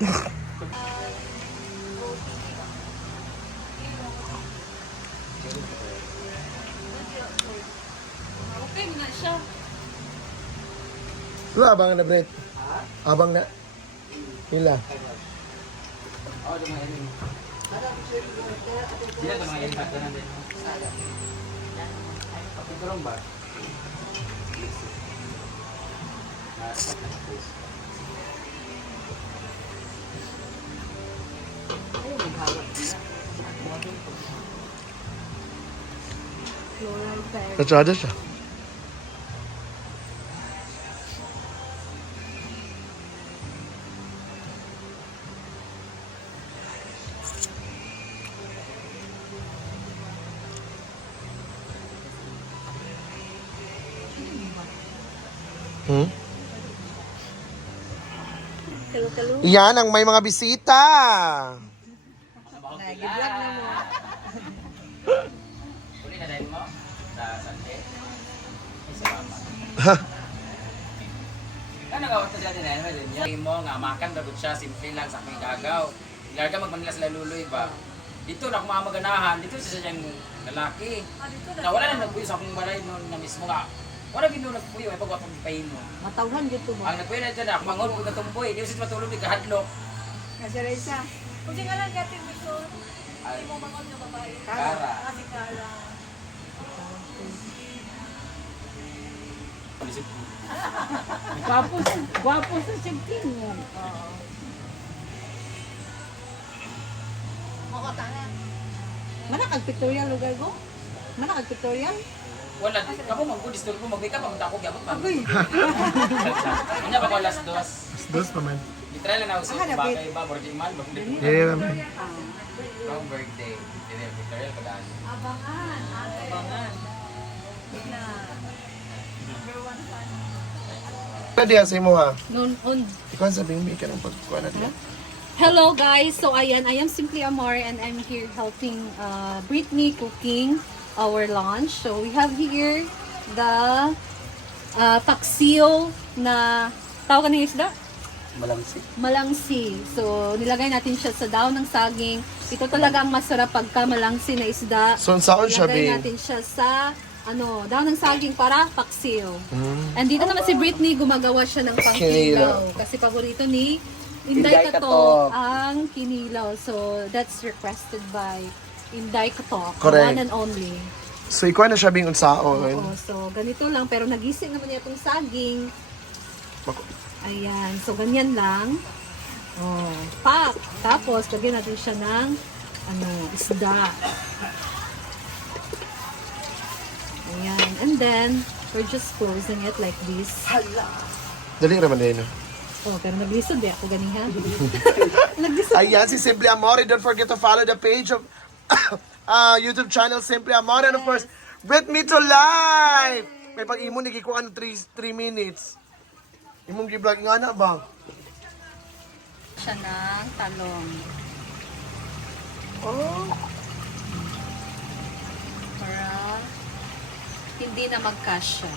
Okay na siya. Lu abang na, Brett. Abang na. Hila. Oh, lumayan. Dia lumayan pa na din. Pagkurong ba? Floral bag. Katsada siya. Kalo-kalo. Yan ang may mga bisita. Nag-vlog na mo. Uli na dahil mo sa Sunday. Sa mama. Ano gawat na siya din eh? Mo nga makan dagot siya simple lang sa aking gagaw. Ilarga magmanila sila luloy ba? Dito na akong mga maganahan, dito sa siyang lalaki. Na wala na nagpuyo sa akong balay noon na mismo nga. Wala gino nagpuyo, ay pagwat ang pain mo. Matawhan dito mo. Ang nagpuyo na dyan ako, mangon ko katumboy, di usit matulog, di kahadlok. Kasi Reza. Kung di nga lang gating dito, Ay, hindi mo mangon yung babae. Kara. Kasi Kara. Gwapo sa siyang mo. Makota na. Mana kag pictorial lugar ko? Mana kag pictorial? Wala, kapo mag-disturbo, mag-wake up, mag-ako, gabot pa. Kanya ba ko last dos? Dos pa man. Itry lang na uso, bagay ba, birthday man, mag-birthday. Yeah, naman. Wrong birthday. Hindi, Victoria, padaan. Abangan. Abangan. Na. Pwede yan sa imo ha. Noon on. Ikaw ang sabihin, may ka ng pagkuha natin. Hello guys, so ayan, I am Simply Amor and I'm here helping Brittany cooking our lunch. So we have here the paksiw na tawag ka ng isda? Malangsi. Malangsi. So nilagay natin siya sa daon ng saging. Ito talaga ang masarap pagka malangsi na isda. So, saan siya, Nilagay Bing? natin siya sa daon ng saging para paksiw. And dito naman si Brittany gumagawa siya ng pangkinilaw. Kasi paborito ni Inday Katok ang kinilaw. So that's requested by Inday Katok, the Correct. one and only. So, ikaw na siya Bing unsaon. Oo, so ganito lang, pero nagising naman niya itong saging. Ayan, so ganyan lang. Oh, pak! Tapos, lagyan natin siya ng isda. Ayan, and then, we're just closing it like this. Dali naman din. Oh, pero naglisod eh ako ganihan. Naglisod. Ayan, si Simply Amore. Don't forget to follow the page of YouTube channel Simply Amore. And of course, With Me to Life! May pag-imo, nagkikuha ng 3 minutes. Imong gi-vlog nga na ba? Siya ng talong. Oh. Para hindi na magkasya.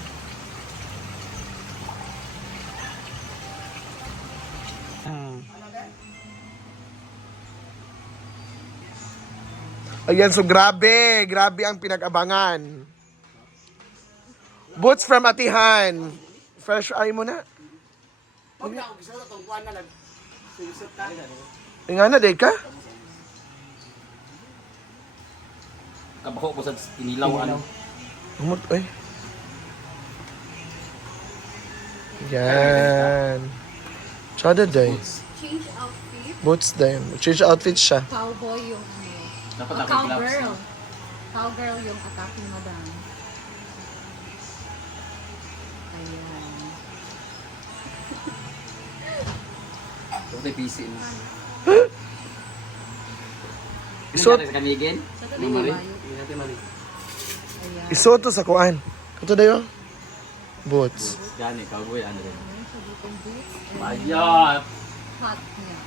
Ayan, so grabe. Grabe ang pinag-abangan. Boots from Atihan. Fresh eye mo na. Nga na, day ka? Kabaho ko sa inilaw, ano? Umot, ay. Yan. Tsada, day. Change outfit. Boots, day. Change outfit siya. Cowboy yung Dapat cowgirl. Cowgirl yung attacking madam. Ayan. Ito yung PC mo. Isot, Sa kanigin? Sa tabi ni Mayo. Ayan. isoto sa kuan. Ito dayo. Boots. Gani, cowboy, ano rin. Mayat! Hot niya.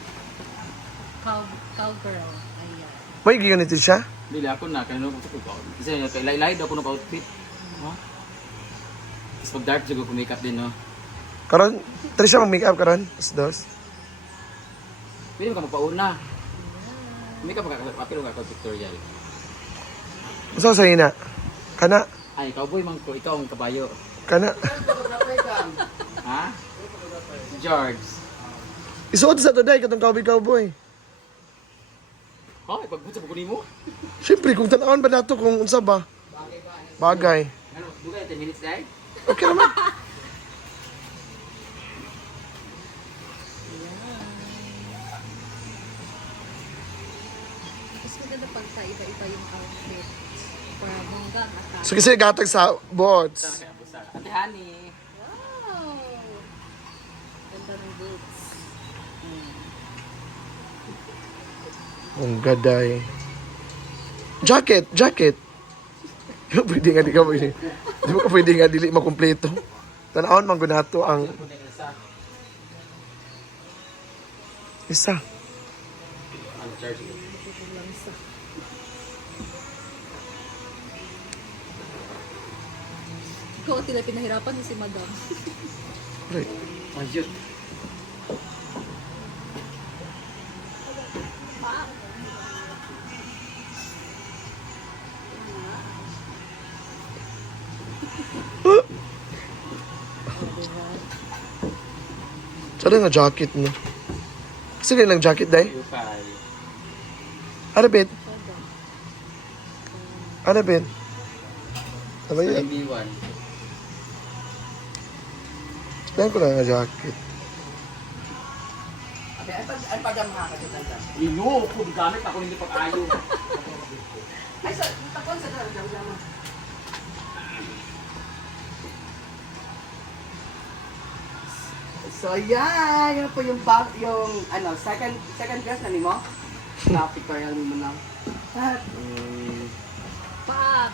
Cowgirl. Ayan. May giganito siya? Dili ako na, kaya ko ko. Kasi kailay-ilay daw ko ng outfit. Ha? Tapos pag dark, siguro ko makeup din, no? Karon, try siya mag-makeup karon. Dos. Pwede mo ka magpauna. Hindi ka magkakapilo nga tutorial. Saan sa ina? Kana? Ay, cowboy man ko, ikaw ang kabayo. Kana? Ha? George. Isuot sa today katong cowboy. Oh, ipagputsa po kunin mo. Siyempre, kung tanawan ba nato kung unsa ba? Bagay. Ano, buka 10 minutes dahil? Okay naman. Mas maganda pag iba-iba yung outfit. Para bongga at So kasi gatag sa bots. Kaya busa. Ate Honey. Wow! Ganda ng boots. Ang gaday. Jacket. Di mo pwede nga di ka pwede. Di mo ka pwede nga dili makumpleto. Tanawon man gunato ang isa. Ang charge. Ikaw tila pinahirapan ni si Madam. Right. Ayun. Saan nga jacket niya? Sige lang jacket day. Bukay. Arabit. Ano yun? MB1. Dahan ko lang nga jacket. Ay, pagdamha ka sa tanda. Ino, kung gamit ako hindi pag-ayo. Ay, sa takon sa tanda. So, yan po yung second class na nimo. Na pictorial mo na. At, Pak!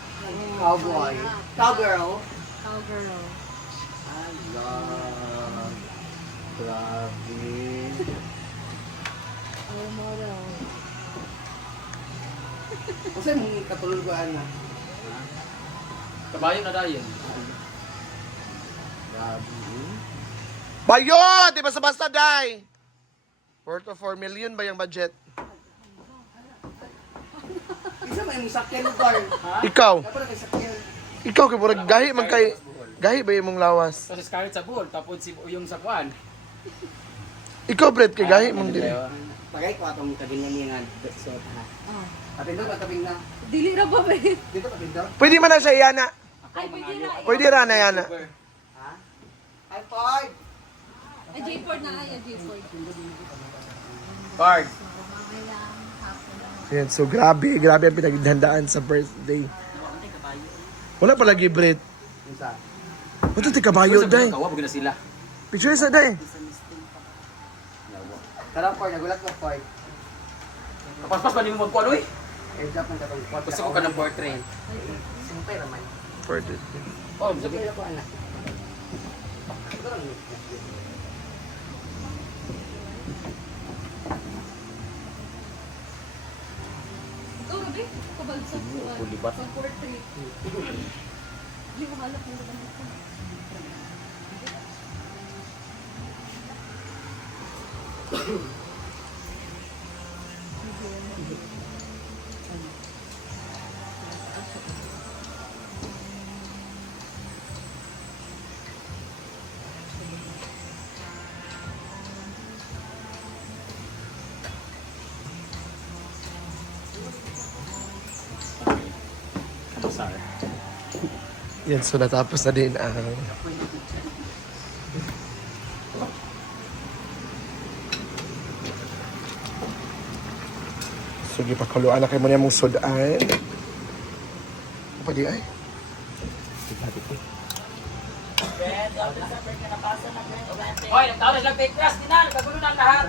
cowboy. Cowgirl. Cowgirl. Allah. Grabe. Oh, model. Kasi mong katulog ko na. Kabayo na dayon. Grabe. Bayo! Di basta-basta day! Worth of 4 million ba yung budget? Isa may mong sakyan mo, Carl. Ikaw! Dapat may sakyan. Ikaw kay murag gahi man kay gahi ba imong lawas? Tapos Scarlett sa buhol, tapos si Uyong sa kuan. Ikaw Brett kay gahi mong dili. Bagay ko atong kaginyaningan. So, Oh. Kapindo ka tabing na. Dili ra ba ba? Dito kapindo. Pwede man na sa iyana. Ay, pwede na. Pwede ra na yana. Ha? High five! Ay, J4 na ay, J4. Card. Yan, so grabe ang pinaghandaan sa birthday. Wala pa lagi Brett. Isa. Ano ti kabayo day? Kawa, bugin na sila. Picture sa day. Tara, Ford. Nagulat mo, Ford. Kapaspas pa ni mo magkuan, uy. Airdrop ng katong Ford. Gusto ko ka ng portrait. Simpay naman. For the Oh, sabi. Simpay na po, anak. Ito lang. Ikaw, Rabi? Kabalsa. Kulibat. Sa portrait. Hindi ko halap mo naman ito. Sorry. Yan, so natapos na din ang sige, pakuluan na kayo mo niya mong sudan. Pwede ay. Hoy, nagtawag na lang fake crush din na. Nagkagulo na ang lahat.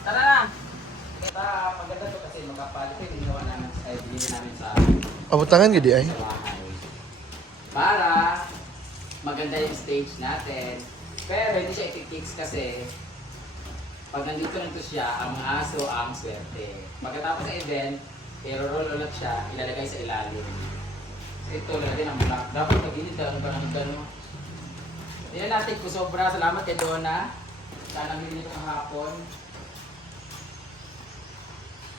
Tara na. Para maganda to kasi magkapalit. Hindi ginawa namin ay binili namin sa Abutangan gidi ay. bahay. Para maganda yung stage natin. Pero hindi siya i-kicks kasi pag nandito lang to siya, ang aso ang swerte. Pagkatapos ng event, i-roll ulit siya, ilalagay sa ilalim. So ito lang din ang black. Dapat pag-init ka, ano ba ng gano'n? Yan natin ko sobra. Salamat kay Donna. Sana nabili nito kahapon.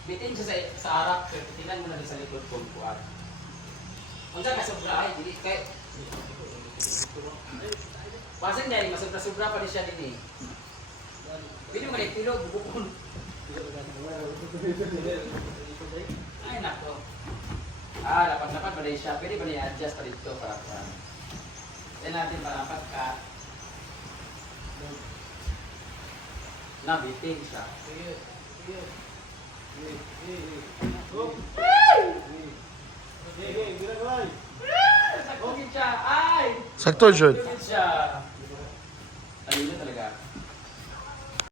Bitin siya sa harap, pero tingnan mo na din sa likod kung kuwan. Kung saan ka sobra, ay, dili, kay... Pasang dahil, masubra-subra pa rin siya din eh. Pwede mo ganit, pilo, bubukon. Ay, nako. Lapat-lapat pa rin siya. Pwede ba niya adjust pa dito para pa. Then natin parapat ka. Nabiting siya. Sakit siya. Ay! Sakto, Jud. Sakit siya. Ayun